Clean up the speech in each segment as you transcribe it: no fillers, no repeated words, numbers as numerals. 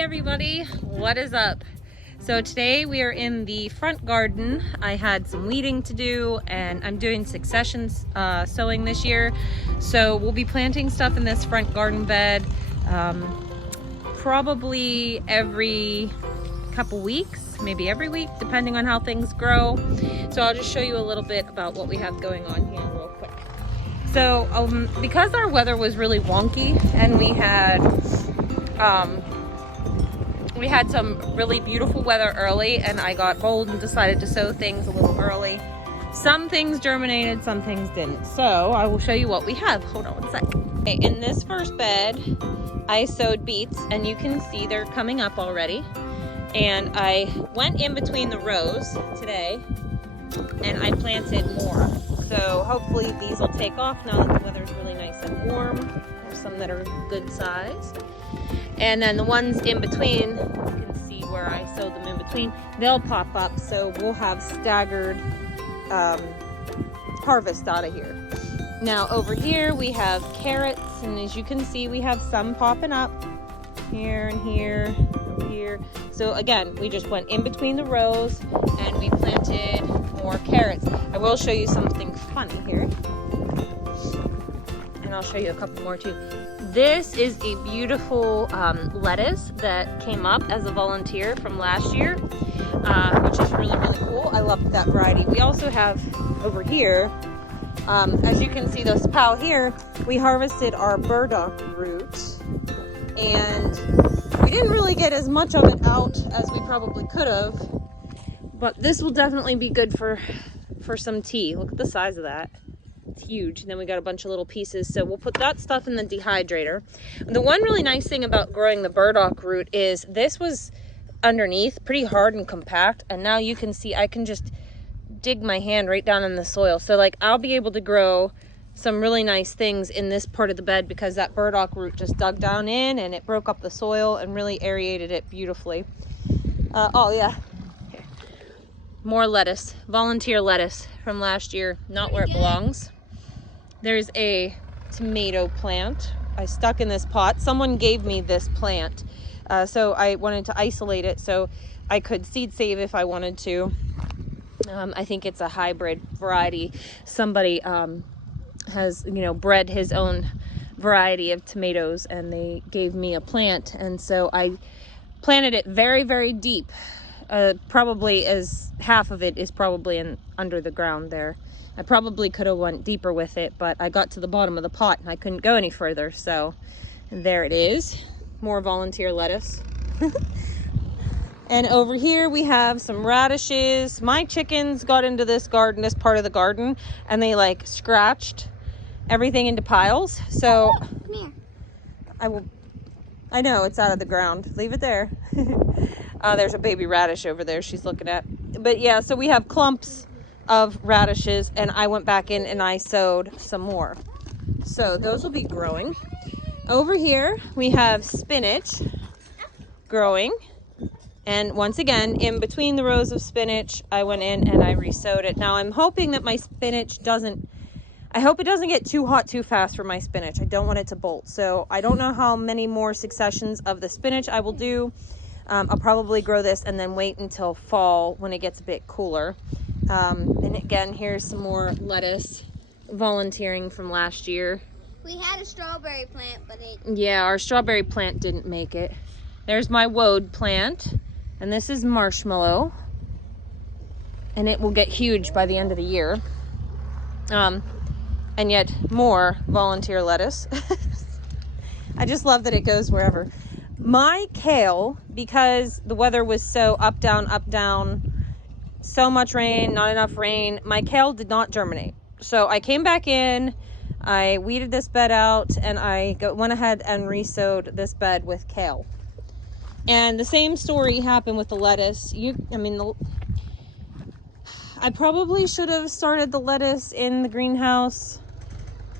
everybody, what is up? So today we are in the front garden. I had some weeding to do and I'm doing succession sowing this year. So we'll be planting stuff in this front garden bed probably every couple weeks, maybe every week, depending on how things grow. So I'll just show you a little bit about what we have going on here real quick. So because our weather was really wonky and we had some really beautiful weather early, and I got bold and decided to sow things a little early. Some things germinated, some things didn't. So I will show you what we have. Hold on one sec. Okay, in this first bed, I sowed beets, and you can see they're coming up already. And I went in between the rows today, and I planted more. So hopefully these will take off now that the weather's really nice and warm. There's some that are good size. And then the ones in between, you can see where I sowed them in between, they'll pop up. So we'll have staggered harvest out of here. Now over here we have carrots, and as you can see we have some popping up here and here, over here. So again, we just went in between the rows and we planted more carrots. I will show you something funny here. And I'll show you a couple more too. This is a beautiful lettuce that came up as a volunteer from last year, which is really, really cool. I love that variety. We also have over here, as you can see this pile here, we harvested our burdock root, and we didn't really get as much of it out as we probably could have, but this will definitely be good for some tea. Look at the size of that. It's huge. And then we got a bunch of little pieces, so we'll put that stuff in the dehydrator. The one really nice thing about growing the burdock root is this was underneath pretty hard and compact, and now you can see I can just dig my hand right down in the soil. So like I'll be able to grow some really nice things in this part of the bed because that burdock root just dug down in and it broke up the soil and really aerated it beautifully. Oh yeah, here. More lettuce, volunteer lettuce from last year, not where it belongs. There's a tomato plant I stuck in this pot. Someone gave me this plant, so I wanted to isolate it so I could seed save if I wanted to. I think it's a hybrid variety. Somebody has, bred his own variety of tomatoes, and they gave me a plant, and so I planted it very, very deep. Probably as half of it is probably under the ground there. I probably could have went deeper with it, but I got to the bottom of the pot and I couldn't go any further. So there it is. More volunteer lettuce. And over here we have some radishes. My chickens got into this garden, this part of the garden, and they like scratched everything into piles. So come here. I know it's out of the ground. Leave it there. There's a baby radish over there she's looking at. But yeah, so we have clumps of radishes, and I went back in and I sowed some more. So those will be growing. Over here we have spinach growing. And once again, in between the rows of spinach, I went in and I re-sowed it. Now I'm hoping that my spinach I hope it doesn't get too hot too fast for my spinach. I don't want it to bolt. So I don't know how many more successions of the spinach I will do. I'll probably grow this and then wait until fall when it gets a bit cooler. And again, here's some more lettuce volunteering from last year. We had a strawberry plant, but yeah, our strawberry plant didn't make it. There's my woad plant, and this is marshmallow, and it will get huge by the end of the year. And yet more volunteer lettuce. I just love that it goes wherever. My kale, because the weather was so up, down, so much rain, not enough rain, my kale did not germinate. So I came back in, I weeded this bed out, and I went ahead and re-sowed this bed with kale. And the same story happened with the lettuce. I probably should have started the lettuce in the greenhouse,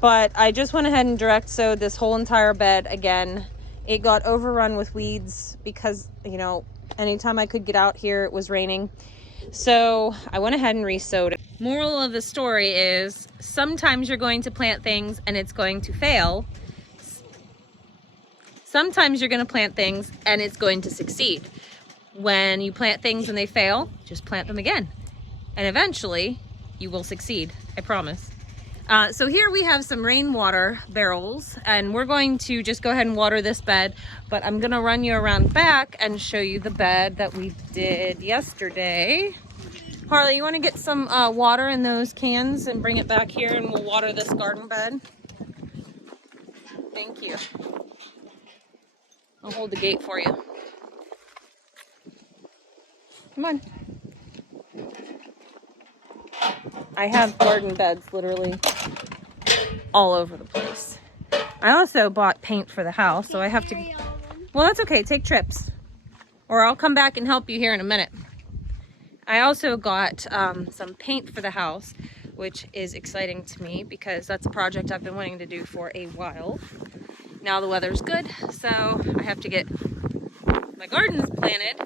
but I just went ahead and direct sowed this whole entire bed again. It got overrun with weeds because, anytime I could get out here, it was raining. So I went ahead and re-sowed it. Moral of the story is sometimes you're going to plant things and it's going to fail. Sometimes you're going to plant things and it's going to succeed. When you plant things and they fail, just plant them again. And eventually you will succeed, I promise. So here we have some rainwater barrels, and we're going to just go ahead and water this bed, but I'm gonna run you around back and show you the bed that we did yesterday. Harley, you wanna get some water in those cans and bring it back here and we'll water this garden bed? Thank you. I'll hold the gate for you. Come on. I have garden beds literally all over the place. I also bought paint for the house, so I have to... Well, that's okay. Take trips. Or I'll come back and help you here in a minute. I also got some paint for the house, which is exciting to me because that's a project I've been wanting to do for a while. Now the weather's good, so I have to get my gardens planted.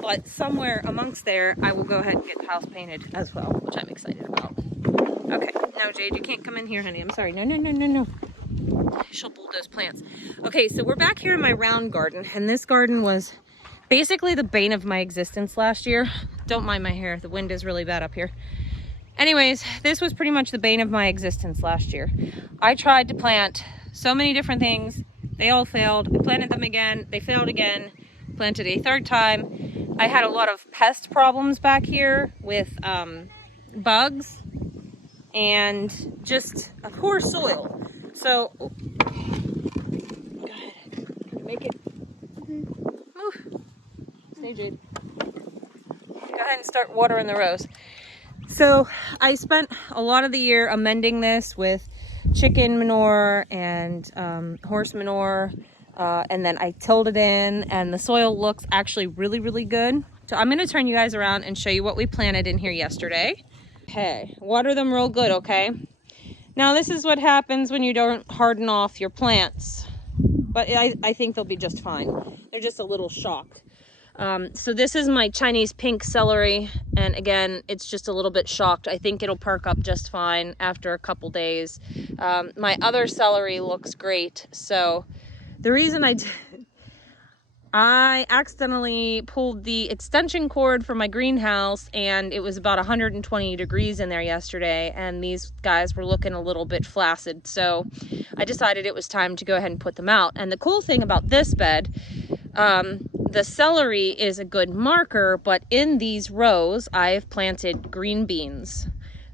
But somewhere amongst there, I will go ahead and get the house painted as well, which I'm excited about. Okay, no, Jade, you can't come in here, honey. I'm sorry. No, no, no, no, no. She'll bulldoze plants. Okay, so we're back here in my round garden, and this garden was basically the bane of my existence last year. Don't mind my hair. The wind is really bad up here. Anyways, this was pretty much the bane of my existence last year. I tried to plant so many different things. They all failed. I planted them again. They failed again. Planted a third time. I had a lot of pest problems back here with bugs and just a poor soil. So, go ahead, make it move. Stay, Jade. Go ahead and start watering the rows. So I spent a lot of the year amending this with chicken manure and horse manure. And then I tilled it in, and the soil looks actually really, really good. So I'm gonna turn you guys around and show you what we planted in here yesterday. Okay, water them real good, okay? Now this is what happens when you don't harden off your plants. But I think they'll be just fine. They're just a little shocked. So this is my Chinese pink celery, and again, it's just a little bit shocked. I think it'll perk up just fine after a couple days. My other celery looks great, so the reason I accidentally pulled the extension cord from my greenhouse, and it was about 120 degrees in there yesterday, and these guys were looking a little bit flaccid, so I decided it was time to go ahead and put them out. And the cool thing about this bed, the celery is a good marker, but in these rows I've planted green beans.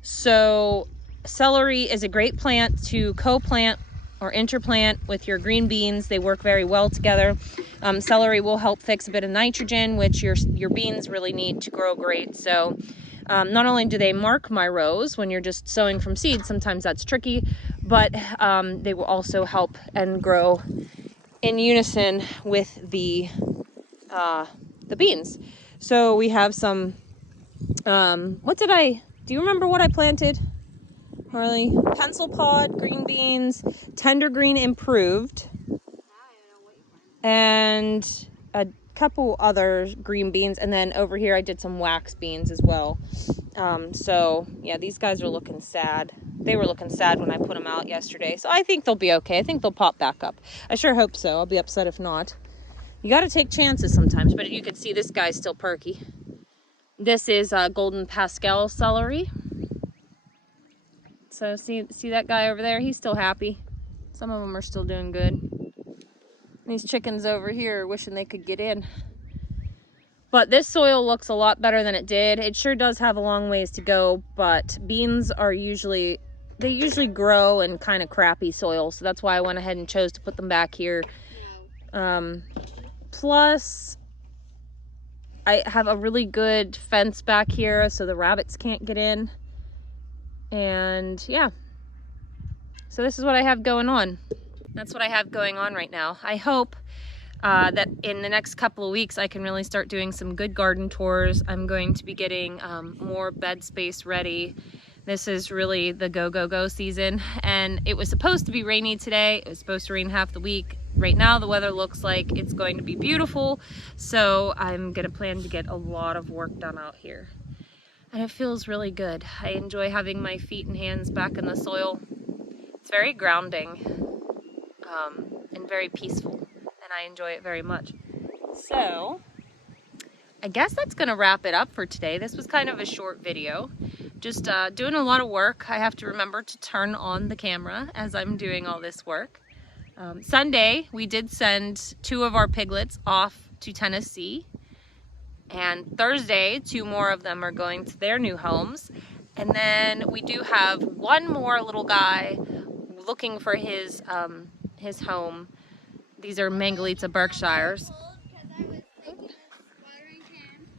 So celery is a great plant to co-plant or interplant with your green beans. They work very well together. Celery will help fix a bit of nitrogen, which your beans really need to grow great. So not only do they mark my rows when you're just sowing from seed, sometimes that's tricky, but they will also help and grow in unison with the beans. So we have some, do you remember what I planted, Harley? Pencil pod, green beans, tender green improved, and a couple other green beans, and then over here I did some wax beans as well. So yeah, these guys are looking sad. They were looking sad when I put them out yesterday, so I think they'll be okay. I think they'll pop back up. I sure hope so. I'll be upset if not. You got to take chances sometimes, but you can see this guy's still perky. This is Golden Pascal celery. So see that guy over there? He's still happy. Some of them are still doing good. These chickens over here are wishing they could get in. But this soil looks a lot better than it did. It sure does have a long ways to go, but beans are usually grow in kind of crappy soil, so that's why I went ahead and chose to put them back here. Plus, I have a really good fence back here so the rabbits can't get in. And yeah, so this is what I have going on. That's what I have going on right now. I hope that in the next couple of weeks I can really start doing some good garden tours. I'm going to be getting more bed space ready. This is really the go season, and it was supposed to be rainy today. It was supposed to rain half the week. Right now the weather looks like it's going to be beautiful, so I'm gonna plan to get a lot of work done out here. And it feels really good. I enjoy having my feet and hands back in the soil. It's very grounding and very peaceful. and I enjoy it very much. So I guess that's gonna wrap it up for today. This was kind of a short video. Just doing a lot of work. I have to remember to turn on the camera as I'm doing all this work. Sunday, we did send 2 of our piglets off to Tennessee. And Thursday, 2 more of them are going to their new homes. And then we do have 1 more little guy looking for his home. These are Mangalitsa Berkshires.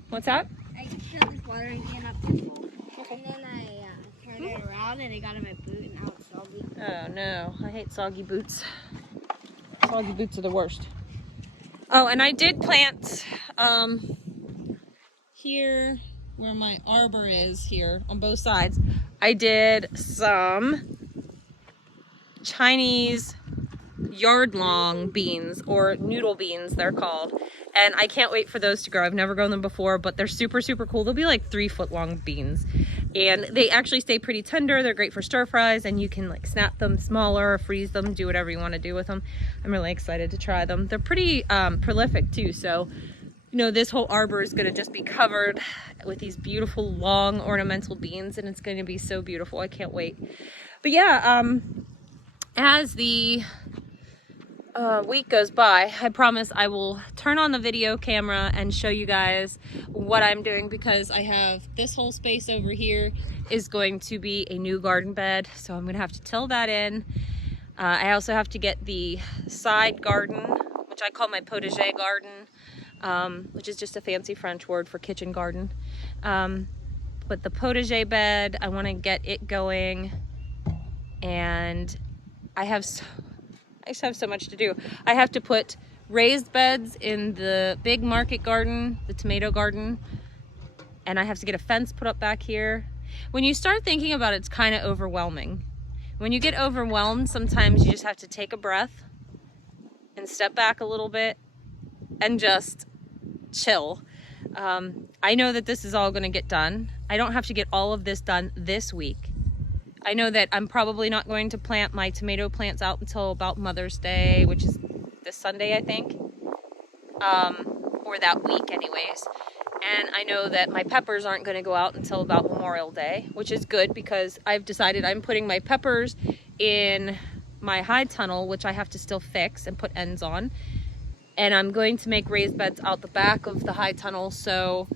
What's that? I just filled this watering can up to full. And then I turned it around and it got in my boot and now it's soggy. Oh no, I hate soggy boots. Soggy boots are the worst. Oh, and I did plant here where my arbor is here on both sides. I did some Chinese yard-long beans, or noodle beans they're called. And I can't wait for those to grow. I've never grown them before, but they're super, super cool. They'll be like 3-foot long beans. And they actually stay pretty tender. They're great for stir fries, and you can like snap them smaller, freeze them, do whatever you want to do with them. I'm really excited to try them. They're pretty prolific too. So, you know, this whole arbor is going to just be covered with these beautiful long ornamental beans, and it's going to be so beautiful. I can't wait. But yeah, as the week goes by, I promise I will turn on the video camera and show you guys what I'm doing, because I have this whole space over here is going to be a new garden bed, so I'm gonna have to till that in. I also have to get the side garden, which I call my potager garden, which is just a fancy French word for kitchen garden. But the potager bed, I want to get it going, and I just have so much to do. I have to put raised beds in the big market garden, the tomato garden, and I have to get a fence put up back here. When you start thinking about it, it's kind of overwhelming. When you get overwhelmed, sometimes you just have to take a breath and step back a little bit and just chill. I know that this is all going to get done. I don't have to get all of this done this week. I know that I'm probably not going to plant my tomato plants out until about Mother's Day, which is this Sunday, I think, or that week anyways. And I know that my peppers aren't going to go out until about Memorial Day, which is good because I've decided I'm putting my peppers in my high tunnel, which I have to still fix and put ends on. And I'm going to make raised beds out the back of the high tunnel, so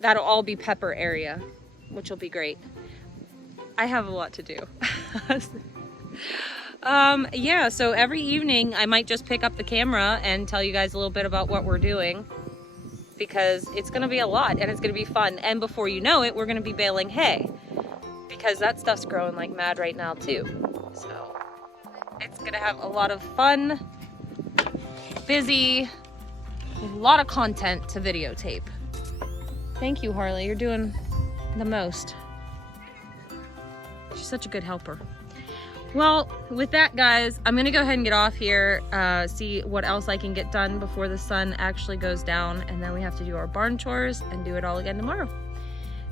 that'll all be pepper area, which will be great. I have a lot to do. Yeah, so every evening I might just pick up the camera and tell you guys a little bit about what we're doing, because it's gonna be a lot and it's gonna be fun. And before you know it, we're gonna be baling hay, because that stuff's growing like mad right now too. So it's gonna have a lot of fun, busy, a lot of content to videotape. Thank you, Harley, you're doing the most. She's such a good helper. Well, with that, guys, I'm gonna go ahead and get off here, see what else I can get done before the sun actually goes down, and then we have to do our barn chores and do it all again tomorrow.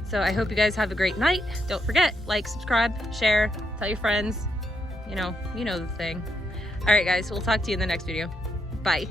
So I hope you guys have a great night. Don't forget, like, subscribe, share, tell your friends. You know the thing. All right, guys, we'll talk to you in the next video. Bye.